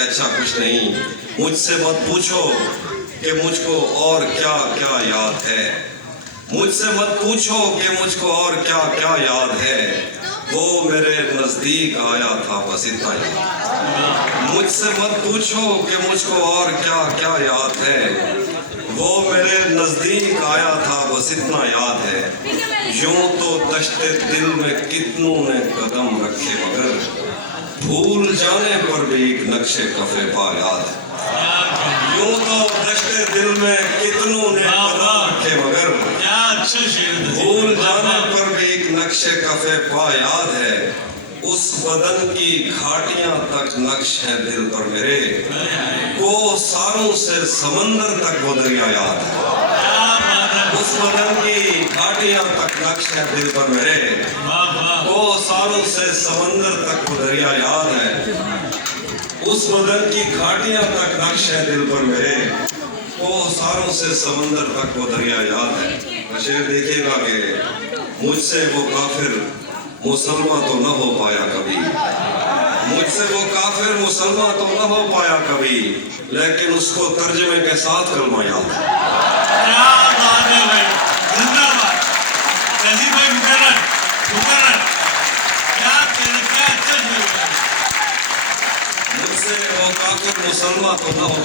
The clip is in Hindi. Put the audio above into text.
अच्छा कुछ नहीं। मुझसे मत पूछो कि मुझको और क्या क्या याद है। मुझसे मत पूछो कि मुझको और क्या क्या याद है। वो मेरे नजदीक आया था बस इतना याद। मुझसे मत पूछो कि मुझको और क्या क्या याद है। वो मेरे नजदीक आया था बस इतना याद है। यूं तो दश्ते दिल में कितनों ने कदम रखे मगर भूल जाने पर भी एक नक्शे कफे पा याद है। यूं तो दश्ते दिल में कितनों ने कदम रखे मगर भूल जाने पर भी एक नक्शे कफे पा याद है। उस बदन की घाटियां तक नक्श है दिल पर मेरे। वो सारों से समंदर तक वो दरिया याद है। उस बदन की घाटियां तक नक्श है दिल पर मेरे। वो सारों से समंदर तक वो दरिया याद है। उस बदन की घाटियां तक नक्श है दिल पर मेरे। वो सारों से समंदर तक वो दरिया याद है। शेर देखिएगा कि मुझसे वो काफिर मुसलमान तो न हो पाया कभी। मुझसे वो काफिर मुसलमान तो न हो पाया कभी, लेकिन उसको तर्जमे के साथ कलमा याद है। क्या बात है भाई, जिंदाबाद रजीब भाई, मुकर्रर क्या अच्छा। मुझसे वो काफिर मुसलमान तो न हो